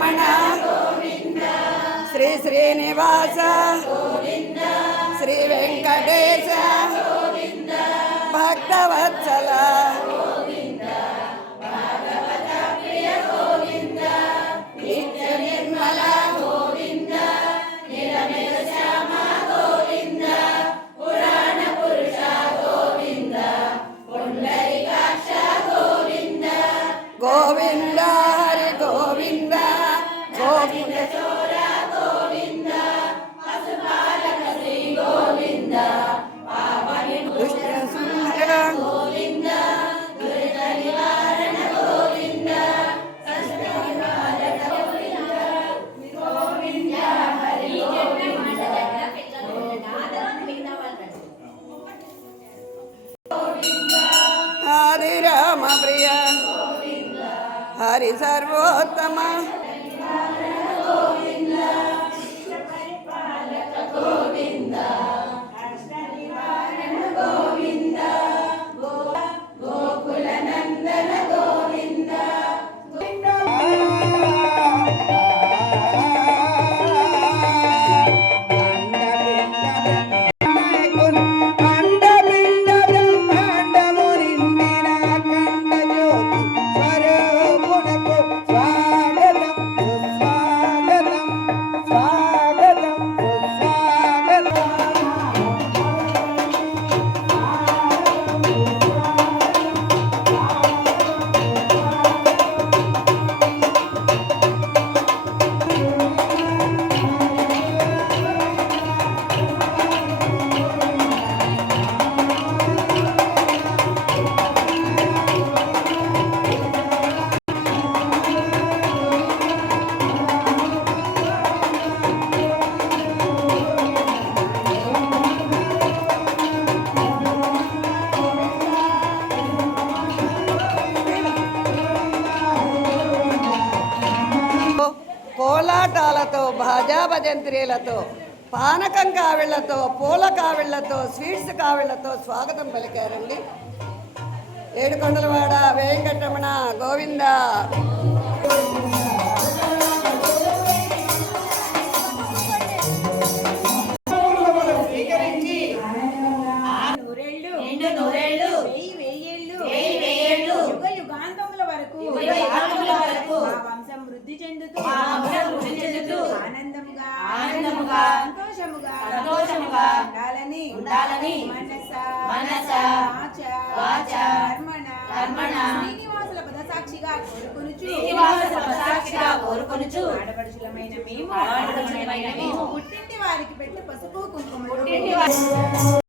వెంకటరమణ శ్రీ శ్రీనివాస శ్రీ వెంకటేశ భక్తవత్సల నిత్య నిర్మల గోవింద నిరమిత శ్యామ గోవింద పురాణ పురుష గోవింద పుండరీకాక్ష గోవింద గోవింద హరి గోవింద గోవింద చోర గోవింద పశుపాలక శ్రీ గోవింద పావని దుష్ట సుందర గోవింద దురిత నివారణ గోవింద కష్ట నివారణ గోవింద హరి గోవింద హరి రామ ప్రియ హరి సర్వోత్తమ గోవింద పరిపాలక గోవింద కష్ట నివారణ గోవింద గోకుల నందన గోవింద కోలాటాలతో భాజా భజంత్రీలతో పానకం కావిళ్లతో పూల కావిళ్లతో స్వీట్స్ కావిళ్లతో స్వాగతం పలికారండి. ఏడుకొండలవాడ వెంకటరమణ గోవింద. వృద్ధి చెందుతూ ఆనందముగా సంతోషముగా ఉండాలని మనస వాచ కర్మణ శ్రీనివాసుల పదసాక్షిగా కోరుకొనుచు ఆడపడుచులమైన మేము పుట్టింటి వారికి పెట్టి పసుపు కుంకుమ